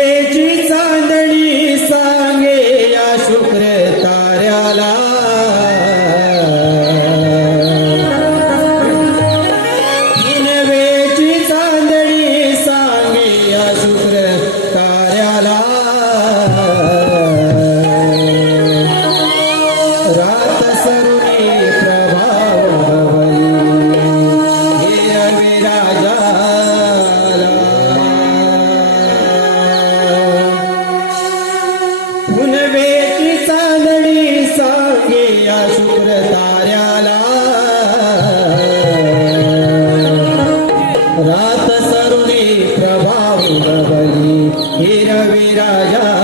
तेची बबली हिरवी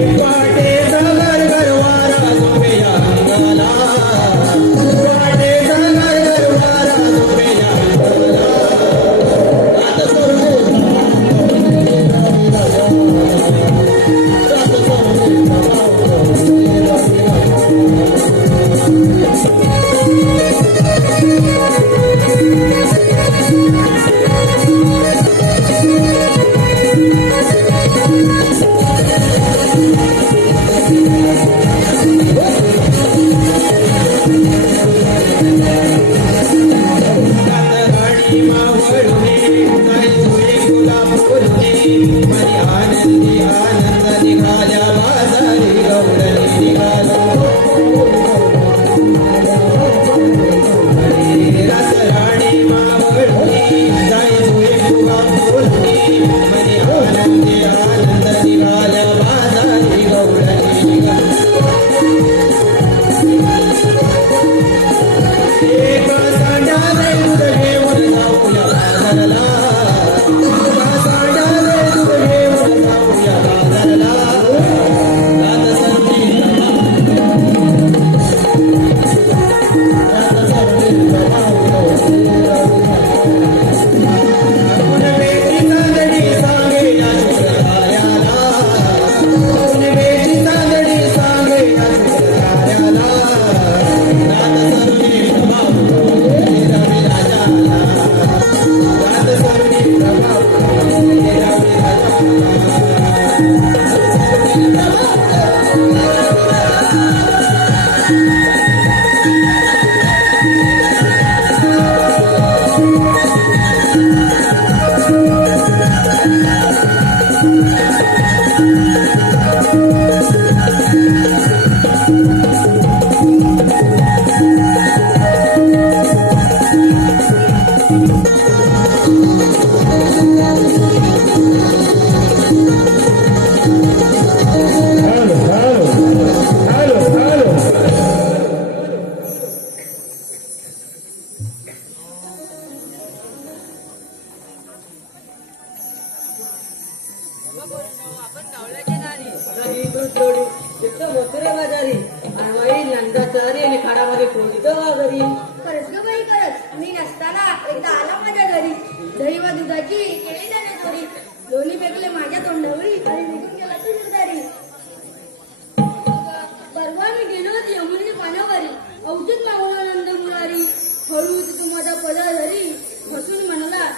Bye. Amen.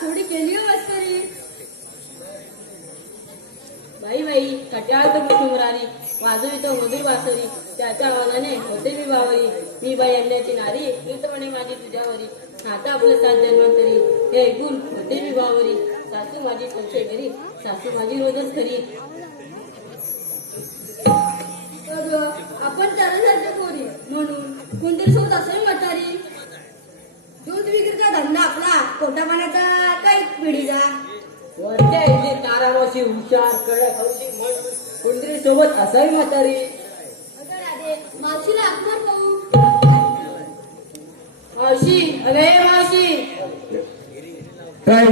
थोडी केली हो मस्करी बाई बाई कट्याळ तर मोठी मुरारी वाजवी तर मधुर वासरी त्याच्या आवाजाने होते मी बावरी मी बाई अंड्याची नारी हीच म्हणे माझी तुझ्यावरी. आता आपलं सात जन्मांतरी हे ऐकून होते मी बावरी सासू माझी तुमच्या घरी सासू माझी रोजच खरी अगं, आपण त्याच्यासारखे पोरी म्हणून कोणतरी सोबत असावी म्हातारी. दूध विक्रीचा धंदा आपला पोटा पाण्याचा काय पिढीचा वरच्या इथे तारामाशी हुशार कडक हौशी मन सोबत असावी म्हातारी. अगं अरे मावशीला पाहू मावशी अगं मावशी काय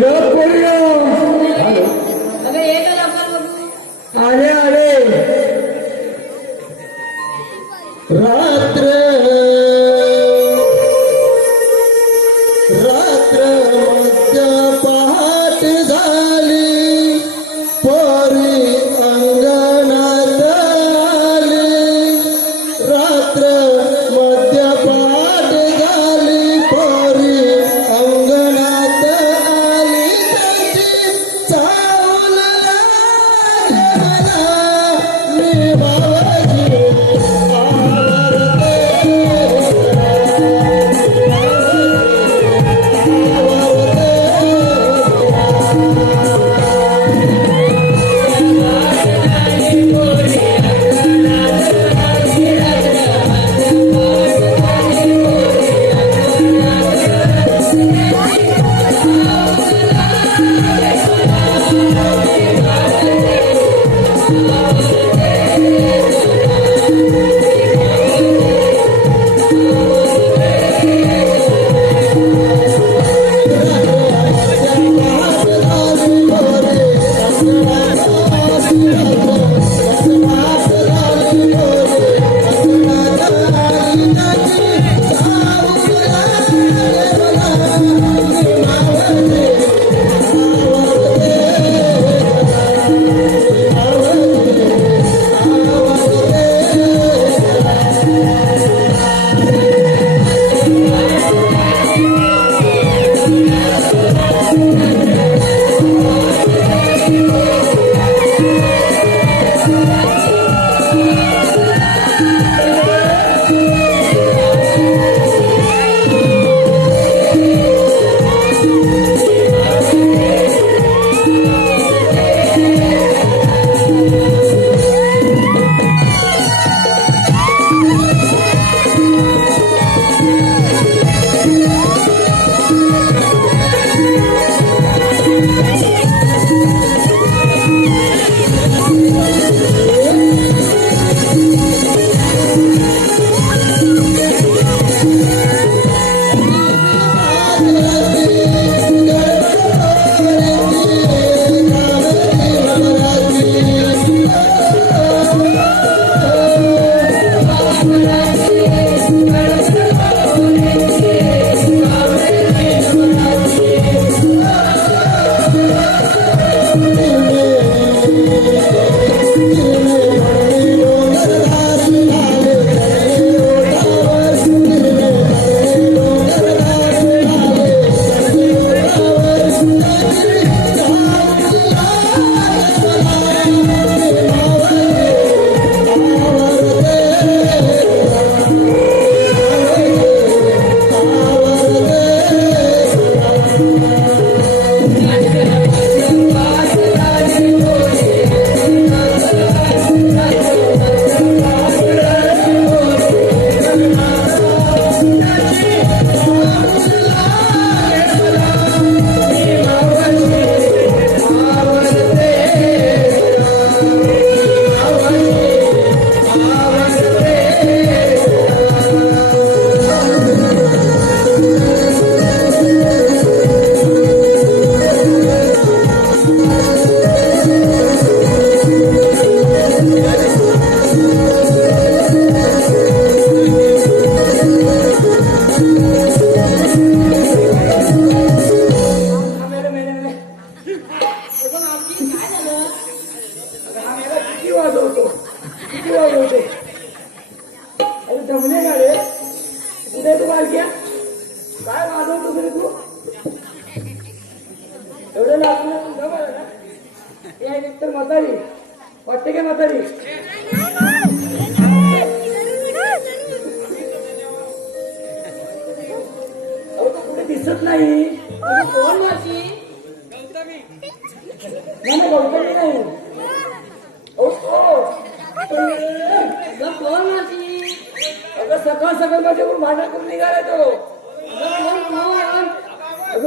तेव्हा सगळं माझ्याकडून भांडण करून निघाला तो.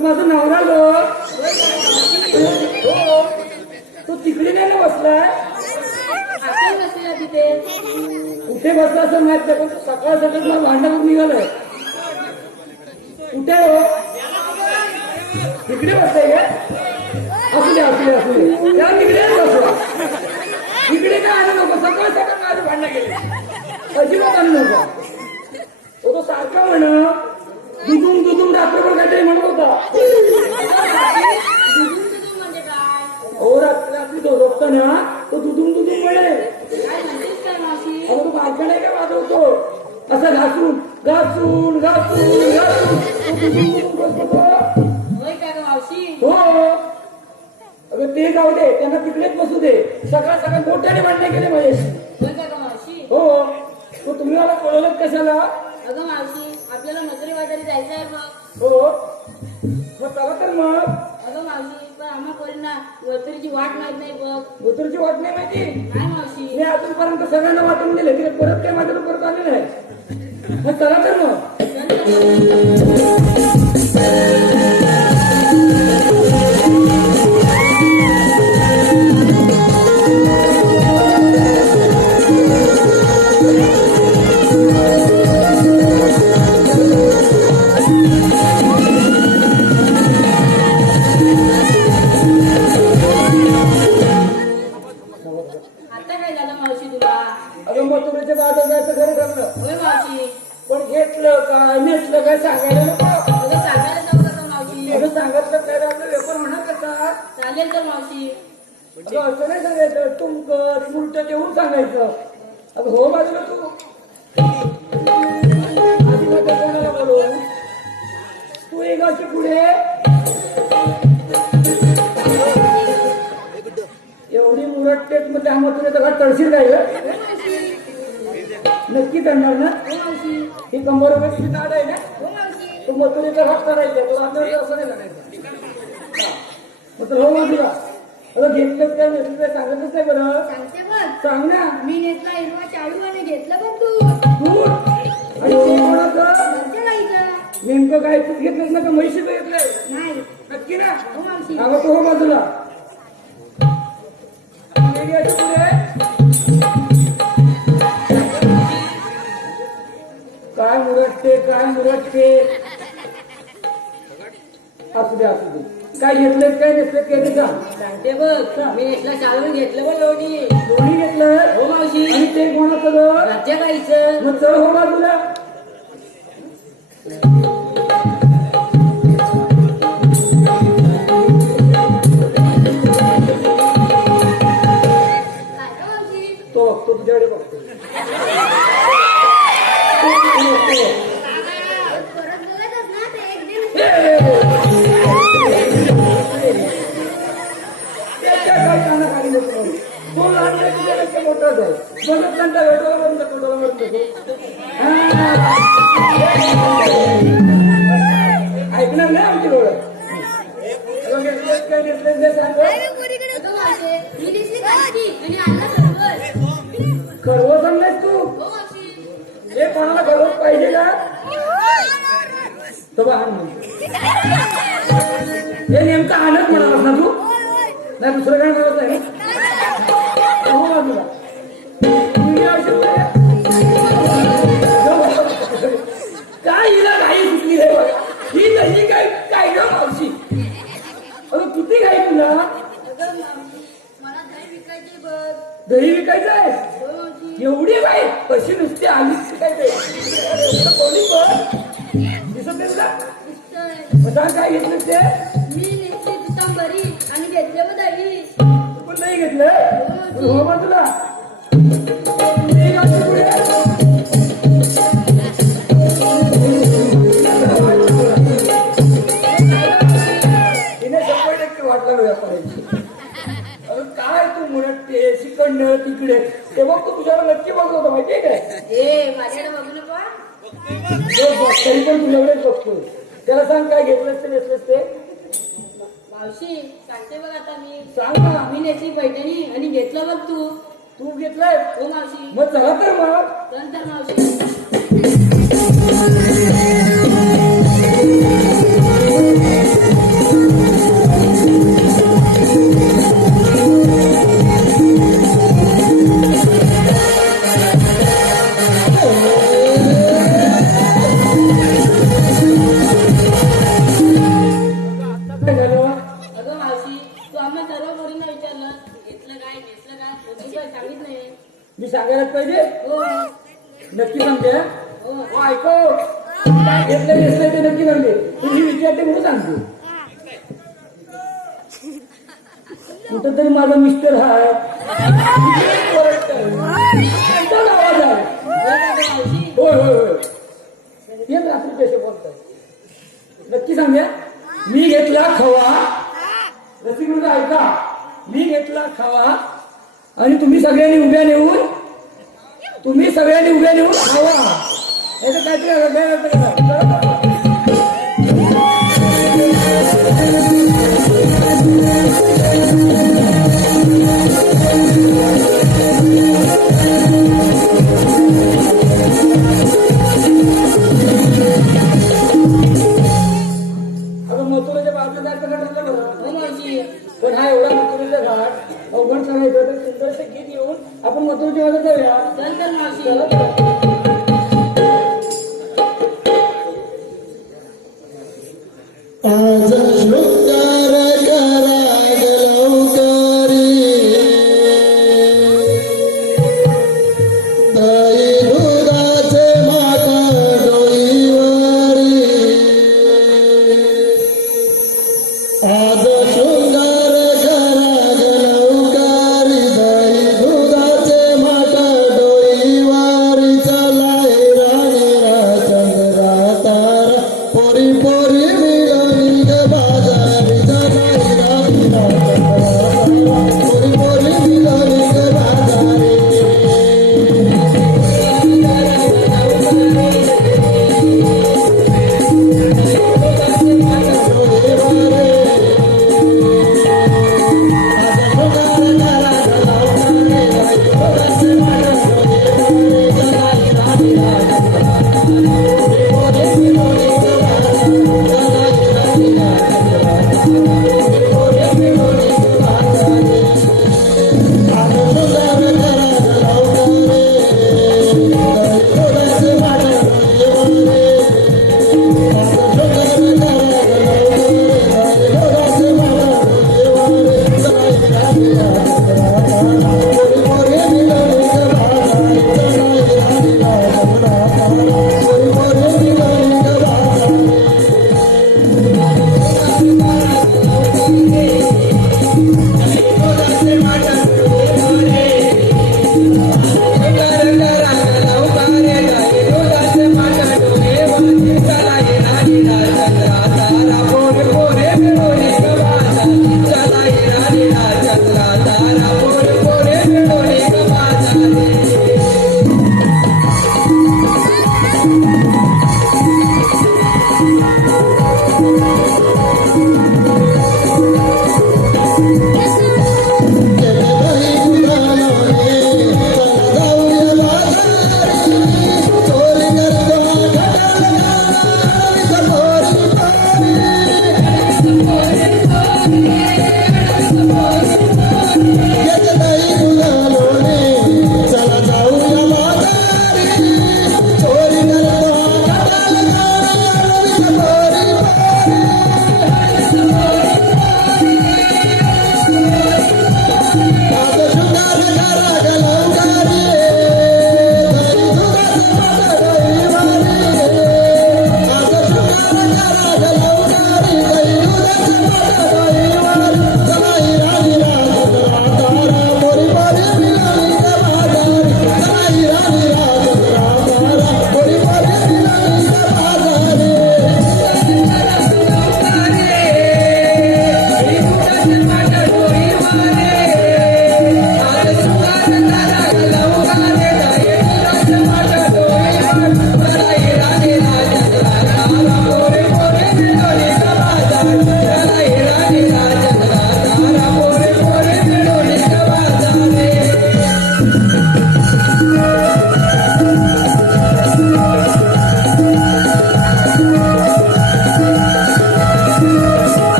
माझा नवरा हो. तो तू तिकडे नाही ना बसलाय तिथे कुठे बसला असं माहीत पण सकाळ सकाळ मला भांडण करून निघालंय. कुठे हो? तिकडे बसलाय असू दे असू दे असू दे. त्या तिकडे बसला. तिकडे काय आलं नको? सकाळ सकाळ माझं भांडण केलं. अजिबात आलं नको. हो तो सारखा म्हणा दुधून दुधून रात्रभर काहीतरी म्हणत होता. एवढी उरटते मग त्यामुळे तुम्ही त्याला तळशील काय नक्की करणार ना? ही कंबर वगैरे नाड आहे ना? तो मग तुम्ही हात असं नाही करायचं. मग तर हो, काय सांगतच नाही बरं. सांगते बघ. सांग ना. मी घेतला हिरवा चाळू आणि घेतलं बघ तू. आणि नेमकं काय तू ना का म्हैशी नाही. नक्की ना? हो, हो बाजूला. काय मुरटते काय मुरटते? असू दे असू दे. काय घेतलं काय घेतलं केलं का सांगते बघ मी चालून घेतलं बघ लोणी. लोणी घेतलं हो मावशी. ते कोणाचं राज्याबाईचं मग चल हो बाजूला. तो тут дядя. माझ्याकडे बघू नको तरी पण तुझ्याकडेच बघतो. त्याला सांग काय घेतलंस ते नेसलंस ते. मावशी सांगते बघ आता मी. सांग. ना मी नेसली पैठणी आणि घेतलं बघ तू. तू घेतलंय हो मावशी. मग चला तर मग. चल तर मावशी. मी सांगायलाच पाहिजे? हो नक्की सांगते हं? हो. हो, ऐको काय घेतलं नेसलं ते नक्की सांगते. तुम्ही विचारते म्हणून सांगते. कुठं तरी माझा मिस्टर हाय त्यांचाच आवाज आहे होय होय होय. होय तेच रात्री पैसे बोलतात नक्की सांगा मी घेतला खवा. रसिक ऐका. मी घेतला खवा. आणि तुम्ही सगळ्यांनी उभ्या नेऊन तुम्ही सगळ्यांनी उभ्या नेऊन खावा. याचं काहीतरी